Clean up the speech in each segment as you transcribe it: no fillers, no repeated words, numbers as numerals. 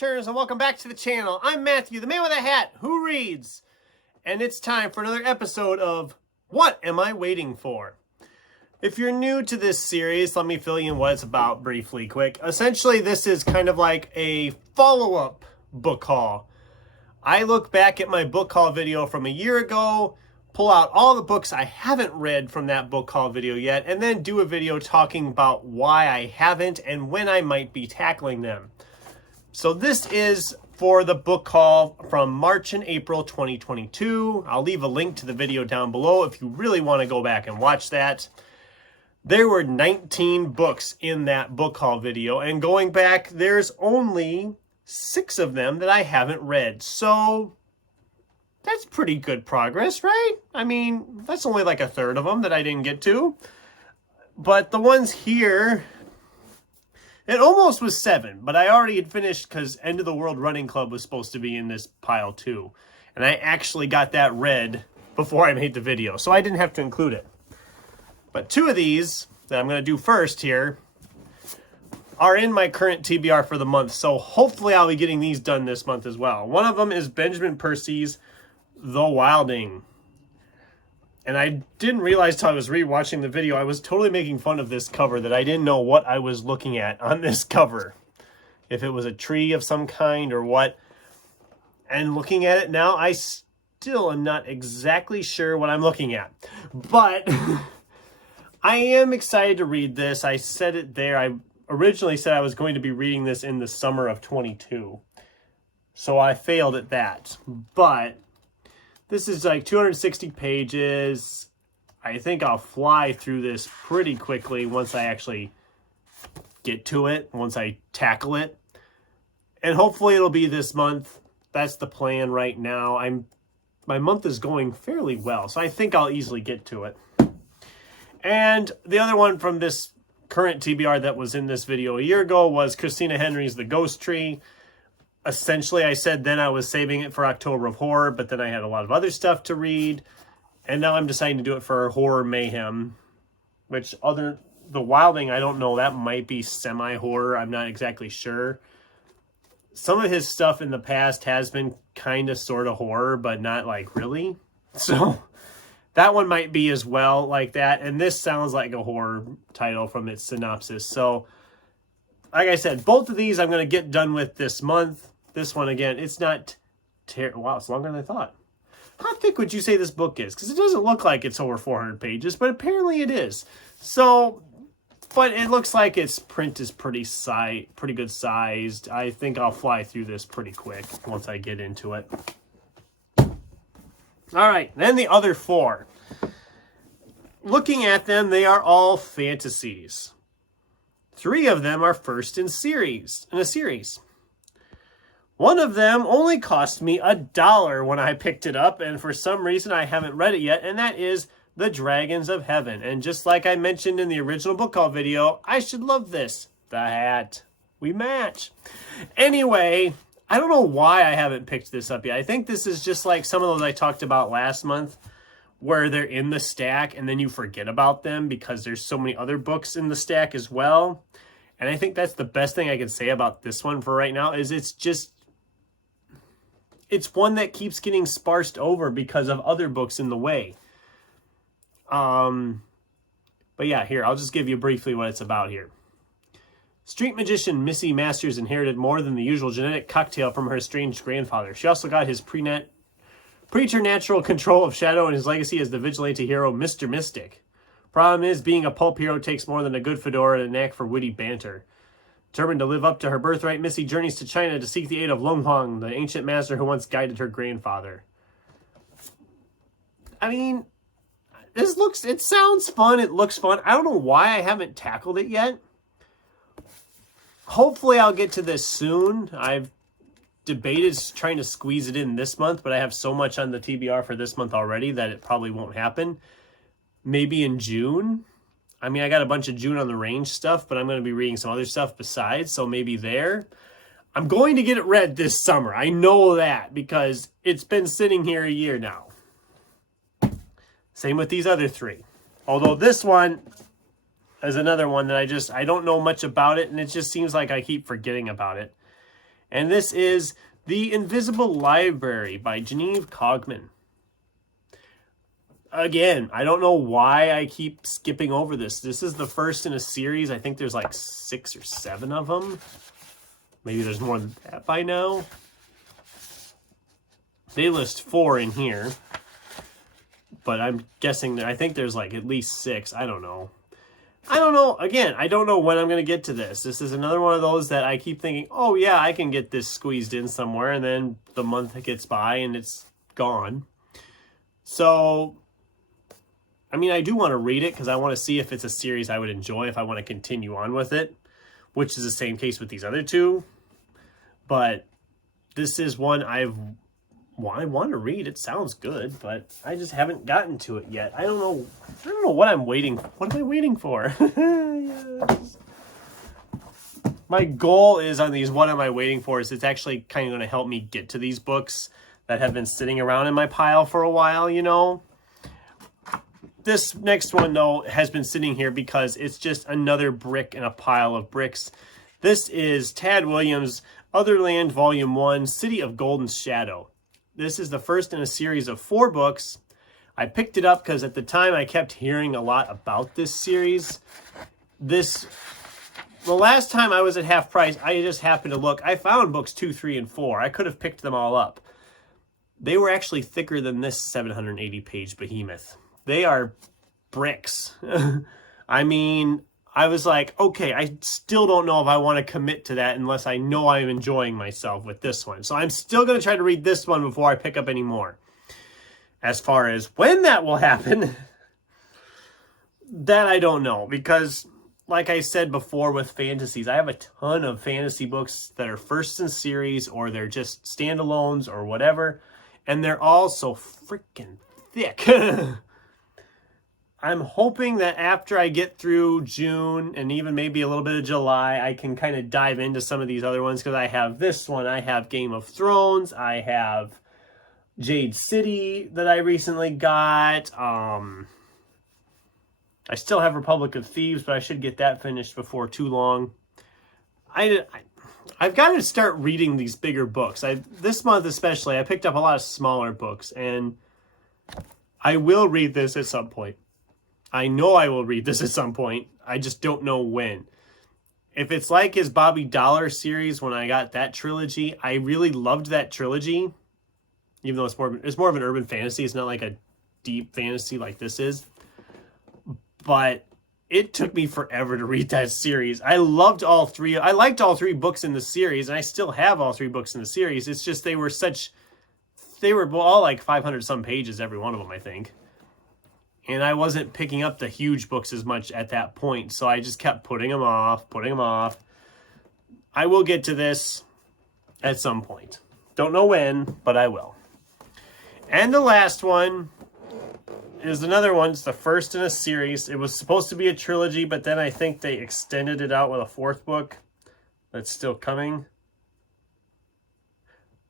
Churns, and welcome back to the channel. I'm Matthew, the man with a hat who reads, and it's time for another episode of What Am I Waiting For? If you're new to this series, let me fill you in what it's about briefly quick. Essentially, this is kind of like a follow-up book haul. I look back at my book haul video from a year ago, pull out all the books I haven't read from that book haul video yet, and then do a video talking about why I haven't and when I might be tackling them. So this is for the book haul from March and April 2022. I'll leave a link to the video down below if you really want to go back and watch that. There were 19 books in that book haul video, and going back, there's only 6 of them that I haven't read. So that's pretty good progress, right? I mean, that's only like a third of them that I didn't get to. But the ones here, it almost was 7, but I already had finished because End of the World Running Club was supposed to be in this pile too. And I actually got that read before I made the video, so I didn't have to include it. But 2 of these that I'm going to do first here are in my current TBR for the month, so hopefully I'll be getting these done this month as well. One of them is Benjamin Percy's The Wilding. And I didn't realize till I was rewatching the video, I was totally making fun of this cover, that I didn't know what I was looking at on this cover. If it was a tree of some kind or what. And looking at it now, I still am not exactly sure what I'm looking at. But I am excited to read this. I said it there. I originally said I was going to be reading this in the summer of 22. So I failed at that. But this is like 260 pages. I think I'll fly through this pretty quickly once I actually get to it, once I tackle it. And hopefully it'll be this month. That's the plan right now. My month is going fairly well, so I think I'll easily get to it. And the other one from this current TBR that was in this video a year ago was Christina Henry's The Ghost Tree. Essentially, I said then I was saving it for October of Horror, but then I had a lot of other stuff to read. And now I'm deciding to do it for Horror Mayhem, which The Wilding, I don't know, that might be semi-horror. I'm not exactly sure. Some of his stuff in the past has been kind of sort of horror, but not like really. So that one might be as well like that. And this sounds like a horror title from its synopsis. So like I said, both of these I'm going to get done with this month. This one, again, it's not terrible. Wow, it's longer than I thought. How thick would you say this book is? Because it doesn't look like it's over 400 pages, but apparently it is. So, but it looks like its print is pretty good sized. I think I'll fly through this pretty quick once I get into it. All right, then the other 4. Looking at them, they are all fantasies. 3 of them are first in a series. One of them only cost me $1 when I picked it up, and for some reason I haven't read it yet, and that is The Dragons of Heaven. And just like I mentioned in the original book haul video, I should love this. The hat. We match. Anyway, I don't know why I haven't picked this up yet. I think this is just like some of those I talked about last month, where they're in the stack and then you forget about them because there's so many other books in the stack as well. And I think that's the best thing I can say about this one for right now, is it's one that keeps getting sparsed over because of other books in the way. But yeah, here, I'll just give you briefly what it's about here. Street magician Missy Masters inherited more than the usual genetic cocktail from her estranged grandfather. She also got his preternatural control of Shadow and his legacy as the vigilante hero Mr. Mystic. Problem is, being a pulp hero takes more than a good fedora and a knack for witty banter. Determined to live up to her birthright, Missy journeys to China to seek the aid of Long Huang, the ancient master who once guided her grandfather. I mean, it sounds fun, it looks fun. I don't know why I haven't tackled it yet. Hopefully I'll get to this soon. I've debated trying to squeeze it in this month, but I have so much on the TBR for this month already that it probably won't happen. Maybe in June. I mean, I got a bunch of June on the Range stuff, but I'm going to be reading some other stuff besides, so maybe there. I'm going to get it read this summer. I know that because it's been sitting here a year now. Same with these other 3. Although this one is another one that I don't know much about it, and it just seems like I keep forgetting about it. And this is The Invisible Library by Genevieve Cogman. Again, I don't know why I keep skipping over this. This is the first in a series. I think there's like 6 or 7 of them. Maybe there's more than that by now. They list 4 in here. But I'm guessing that I think there's like at least 6. I don't know. Again, I don't know when I'm going to get to this. This is another one of those that I keep thinking, oh yeah, I can get this squeezed in somewhere. And then the month gets by and it's gone. So, I mean, I do want to read it because I want to see if it's a series I would enjoy if I want to continue on with it, which is the same case with these other 2. But this is one I want to read. It sounds good, but I just haven't gotten to it yet. I don't know what I'm waiting. What am I waiting for? Yes. My goal is on these. What am I waiting for? Is it's actually kind of going to help me get to these books that have been sitting around in my pile for a while, you know. This next one, though, has been sitting here because it's just another brick in a pile of bricks. This is Tad Williams' Otherland Volume 1, City of Golden Shadow. This is the first in a series of 4 books. I picked it up because at the time I kept hearing a lot about this series. The last time I was at half price, I just happened to look. I found books 2, 3, and 4. I could have picked them all up. They were actually thicker than this 780-page behemoth. They are bricks. I mean, I was like, okay, I still don't know if I want to commit to that unless I know I'm enjoying myself with this one. So I'm still going to try to read this one before I pick up any more. As far as when that will happen, that I don't know. Because, like I said before with fantasies, I have a ton of fantasy books that are first in series or they're just standalones or whatever. And they're all so freaking thick. I'm hoping that after I get through June and even maybe a little bit of July, I can kind of dive into some of these other ones because I have this one. I have Game of Thrones. I have Jade City that I recently got. I still have Republic of Thieves, but I should get that finished before too long. I've got to start reading these bigger books. This month especially, I picked up a lot of smaller books, and I will read this at some point. I know I will read this at some point. I just don't know when. If it's like his Bobby Dollar series when I got that trilogy, I really loved that trilogy. Even though it's more of an urban fantasy. It's not like a deep fantasy like this is. But it took me forever to read that series. I loved all 3. I liked all 3 books in the series, and I still have all 3 books in the series. It's just they were all like 500 some pages, every one of them, I think. And I wasn't picking up the huge books as much at that point, so I just kept putting them off. I will get to this at some point. Don't know when, but I will. And the last one is another one. It's the first in a series. It was supposed to be a trilogy, but then I think they extended it out with a 4th book that's still coming.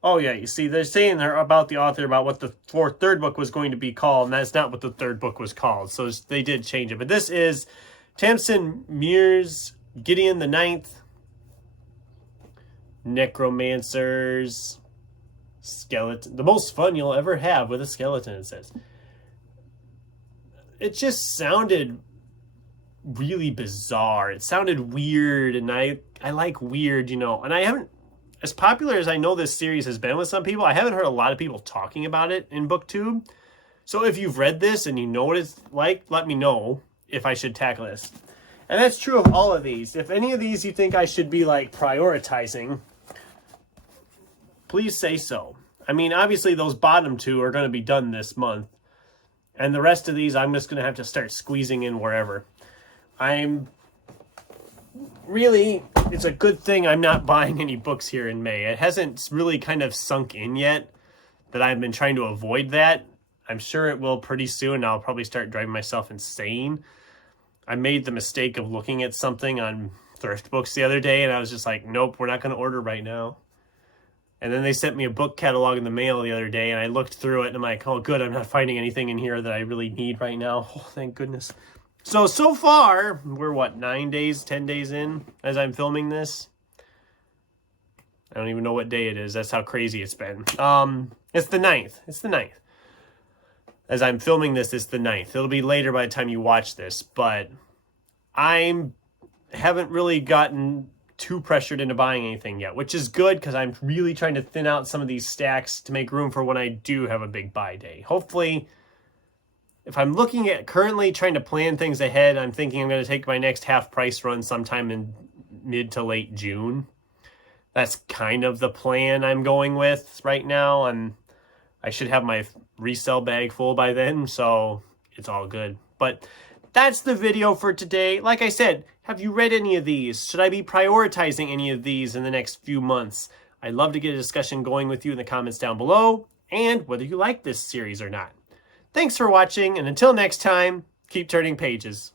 Oh, yeah, you see, they're saying they're about the author about what the 3rd book was going to be called, and that's not what the 3rd book was called, so they did change it. But this is Tamsin Muir's Gideon the Ninth, Necromancers, Skeleton. The most fun you'll ever have with a skeleton, it says. It just sounded really bizarre. It sounded weird, and I like weird, you know, and I haven't, as popular as I know this series has been with some people, I haven't heard a lot of people talking about it in BookTube. So if you've read this and you know what it's like, let me know if I should tackle this. And that's true of all of these. If any of these you think I should be like prioritizing, please say so. I mean, obviously those bottom 2 are going to be done this month. And the rest of these I'm just going to have to start squeezing in wherever. It's a good thing I'm not buying any books here in May. It hasn't really kind of sunk in yet that I've been trying to avoid that. I'm sure it will pretty soon. I'll probably start driving myself insane. I made the mistake of looking at something on Thrift Books the other day, and I was just like, nope, we're not going to order right now. And then they sent me a book catalog in the mail the other day, and I looked through it, and I'm like, oh, good, I'm not finding anything in here that I really need right now. Oh, thank goodness. So far, we're what, 9 days, 10 days in as I'm filming this? I don't even know what day it is. That's how crazy it's been. It's the 9th. It's the 9th. As I'm filming this, it's the 9th. It'll be later by the time you watch this, but I haven't really gotten too pressured into buying anything yet, which is good because I'm really trying to thin out some of these stacks to make room for when I do have a big buy day. Hopefully, if I'm looking at currently trying to plan things ahead, I'm thinking I'm going to take my next half price run sometime in mid to late June. That's kind of the plan I'm going with right now. I should have my resale bag full by then, so it's all good. But that's the video for today. Like I said, have you read any of these? Should I be prioritizing any of these in the next few months? I'd love to get a discussion going with you in the comments down below, and whether you like this series or not. Thanks for watching, and until next time, keep turning pages.